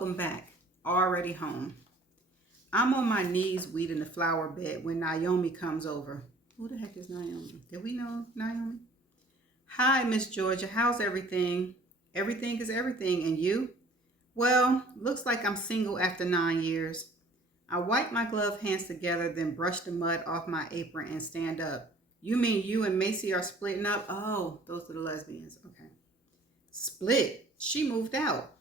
Welcome back. Already home. I'm on my knees weeding the flower bed when Naomi comes over. Who the heck is Naomi? Did we know Naomi? Hi, Miss Georgia. How's everything? Everything is everything. And you? Well, looks like I'm single after 9 years. I wipe my gloved hands together, then brush the mud off my apron and stand up. You mean you and Macy are splitting up? Oh, those are the lesbians. Okay. Split? She moved out.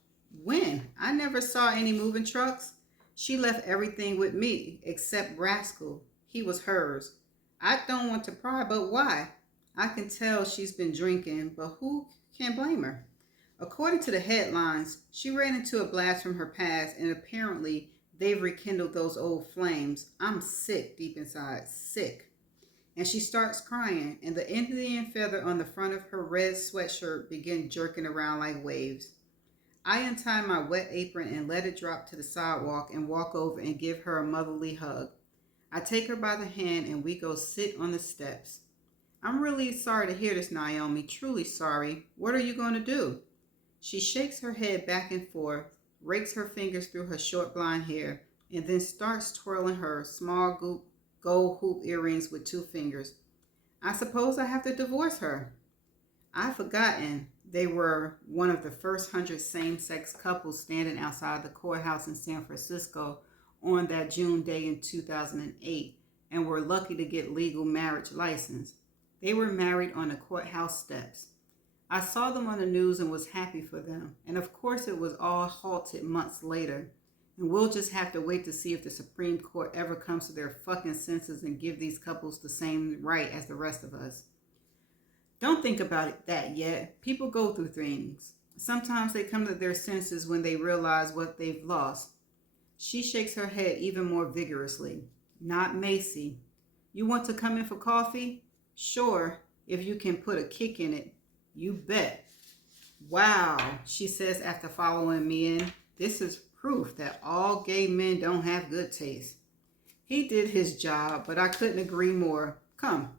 When? I never saw any moving trucks. She left everything with me, except Rascal. He was hers. I don't want to pry, but why? I can tell she's been drinking, but who can blame her? According to the headlines, she ran into a blast from her past, and apparently they've rekindled those old flames. I'm sick deep inside. Sick. And she starts crying, and the Indian feather on the front of her red sweatshirt begins jerking around like waves. I untie my wet apron and let it drop to the sidewalk and walk over and give her a motherly hug. I take her by the hand and we go sit on the steps. I'm really sorry to hear this, Naomi. Truly sorry. What are you going to do? She shakes her head back and forth, rakes her fingers through her short blonde hair, and then starts twirling her small gold hoop earrings with 2 fingers. I suppose I have to divorce her. I've forgotten they were one of the first 100 same-sex couples standing outside the courthouse in San Francisco on that June day in 2008 and were lucky to get legal marriage license. They were married on the courthouse steps. I saw them on the news and was happy for them. And of course it was all halted months later. And we'll just have to wait to see if the Supreme Court ever comes to their fucking senses and give these couples the same right as the rest of us. Don't think about that yet. People go through things. Sometimes they come to their senses when they realize what they've lost. She shakes her head even more vigorously. Not Macy. You want to come in for coffee? Sure, if you can put a kick in it. You bet. Wow, she says after following me in. This is proof that all gay men don't have good taste. He did his job, but I couldn't agree more. Come.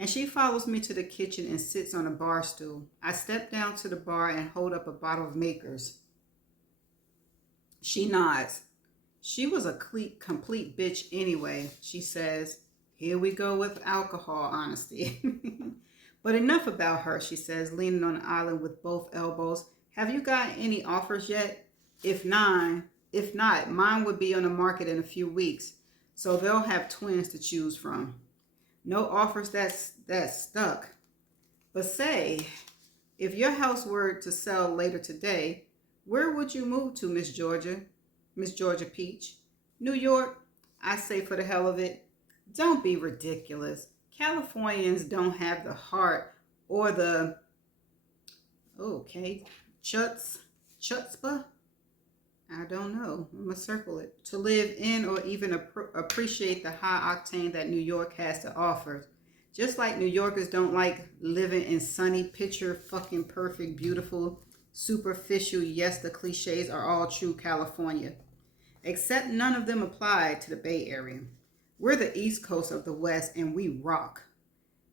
And she follows me to the kitchen and sits on a bar stool. I step down to the bar and hold up a bottle of Makers. She nods. She was a complete bitch anyway, she says. Here we go with alcohol honesty. But enough about her, she says, leaning on the island with both elbows. Have you got any offers yet? If not, mine would be on the market in a few weeks, so they'll have twins to choose from. No offers that stuck. But say, if your house were to sell later today, where would you move to, Miss Georgia Peach? New York? I say for the hell of it. Don't be ridiculous. Californians don't have the heart or the, chutzpah? I don't know. I'm going to circle it. To live in or even appreciate the high octane that New York has to offer. Just like New Yorkers don't like living in sunny, picture fucking perfect, beautiful, superficial, yes, the cliches are all true California. Except none of them apply to the Bay Area. We're the East Coast of the West and we rock.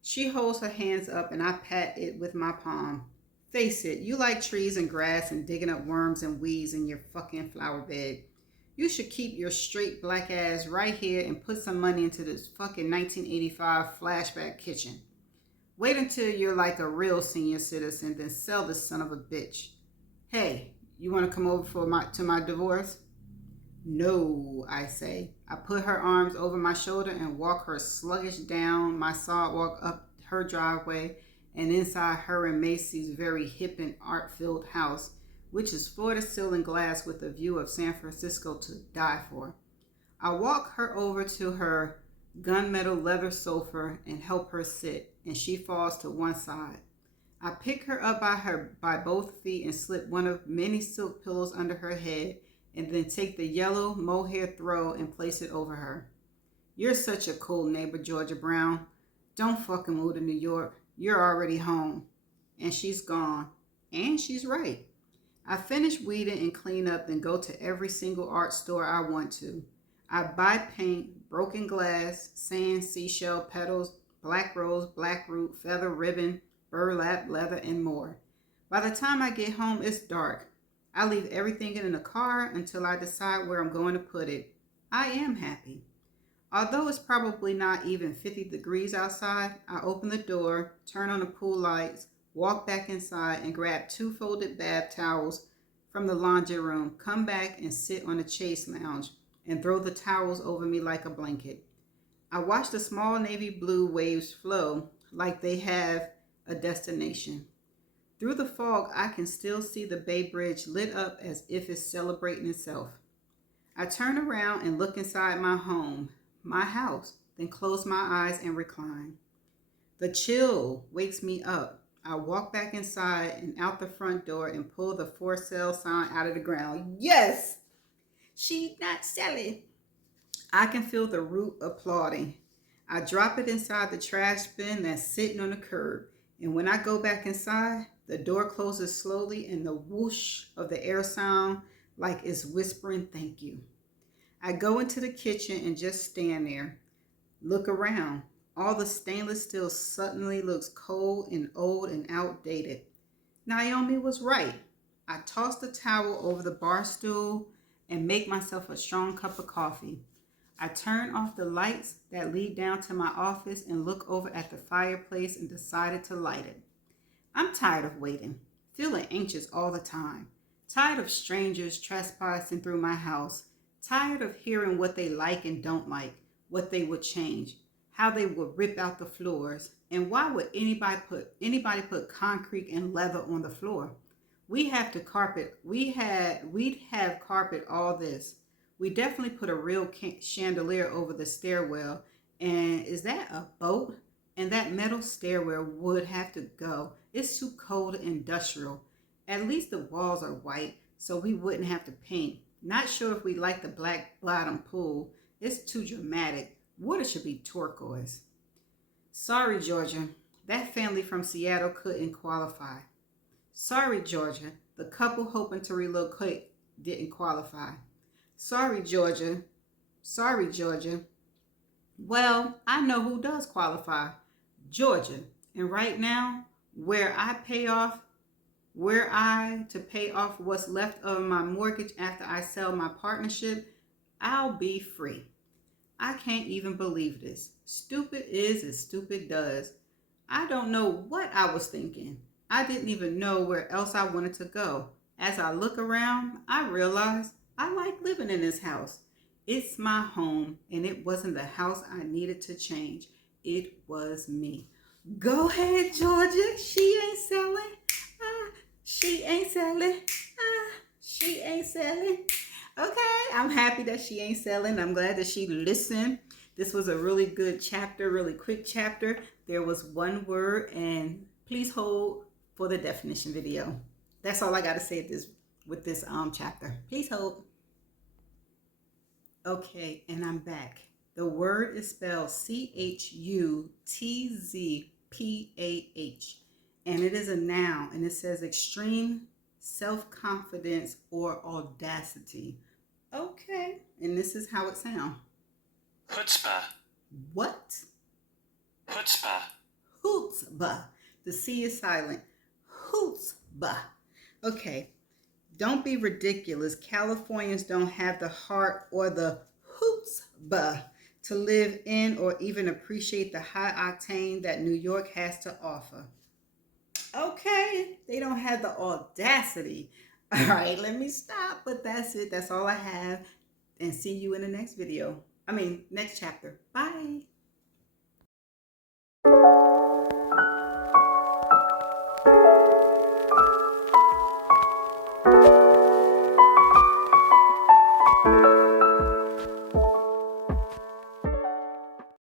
She holds her hands up and I pat it with my palm. Face it, you like trees and grass and digging up worms and weeds in your fucking flower bed. You should keep your straight black ass right here and put some money into this fucking 1985 flashback kitchen. Wait until you're like a real senior citizen, then sell this son of a bitch. Hey, you want to come over to my divorce? No, I say. I put her arms over my shoulder and walk her sluggish down my sidewalk up her driveway and inside her and Macy's very hip and art-filled house, which is floor-to-ceiling glass with a view of San Francisco to die for. I walk her over to her gunmetal leather sofa and help her sit, and she falls to one side. I pick her up by both feet and slip one of many silk pillows under her head, and then take the yellow mohair throw and place it over her. You're such a cool neighbor, Georgia Brown. Don't fucking move to New York. You're already home. And she's gone. And she's right. I finish weeding and clean up, then go to every single art store I want to. I buy paint, broken glass, sand, seashell, petals, black rose, black root, feather ribbon, burlap, leather, and more. By the time I get home, it's dark. I leave everything in the car until I decide where I'm going to put it. I am happy. Although it's probably not even 50 degrees outside, I open the door, turn on the pool lights, walk back inside and grab 2 folded bath towels from the laundry room, come back and sit on the chase lounge and throw the towels over me like a blanket. I watch the small navy blue waves flow like they have a destination. Through the fog, I can still see the Bay Bridge lit up as if it's celebrating itself. I turn around and look inside my home, my house, then close my eyes and recline. The chill wakes me up. I walk back inside and out the front door and pull the for sale sign out of the ground. Yes, she's not selling. I can feel the root applauding. I drop it inside the trash bin that's sitting on the curb. And when I go back inside, the door closes slowly and the whoosh of the air sound like it's whispering thank you. I go into the kitchen and just stand there. Look around. All the stainless steel suddenly looks cold and old and outdated. Naomi was right. I toss the towel over the bar stool and make myself a strong cup of coffee. I turn off the lights that lead down to my office and look over at the fireplace and decided to light it. I'm tired of waiting, feeling anxious all the time, tired of strangers trespassing through my house, tired of hearing what they like and don't like, what they would change, how they would rip out the floors, and why would anybody put concrete and leather on the floor? We'd have carpet all this. We definitely put a real chandelier over the stairwell. And is that a boat? And that metal stairwell would have to go. It's too cold and industrial. At least the walls are white, so we wouldn't have to paint. Not sure if we like the black bottom pool. It's too dramatic. Water should be turquoise. Sorry, Georgia. That family from Seattle couldn't qualify. Sorry, Georgia. The couple hoping to relocate didn't qualify. Sorry, Georgia. Sorry, Georgia. Well, I know who does qualify. Georgia. And right now, where I pay off what's left of my mortgage after I sell my partnership, I'll be free. I can't even believe this. Stupid is as stupid does. I don't know what I was thinking. I didn't even know where else I wanted to go. As I look around, I realize I like living in this house. It's my home, and it wasn't the house I needed to change. It was me. Go ahead, Georgia. She ain't selling. She ain't selling. She ain't selling. Okay, I'm happy that she ain't selling. I'm glad that she listened. This was a really good chapter, really quick chapter. There was one word, and please hold for the definition video. That's all I got to say with this chapter. Please hold. Okay, and I'm back. The word is spelled CHUTZPAH, and it is a noun, and it says extreme self-confidence or audacity. Okay, and this is how it sounds. Chutzpah. What? Chutzpah. Chutzpah. The C is silent. Chutzpah. Okay, don't be ridiculous. Californians don't have the heart or the chutzpah to live in or even appreciate the high octane that New York has to offer. Okay, they don't have the audacity. All right, let me stop, but that's it. That's all I have. And see you in the next video. Next chapter. Bye.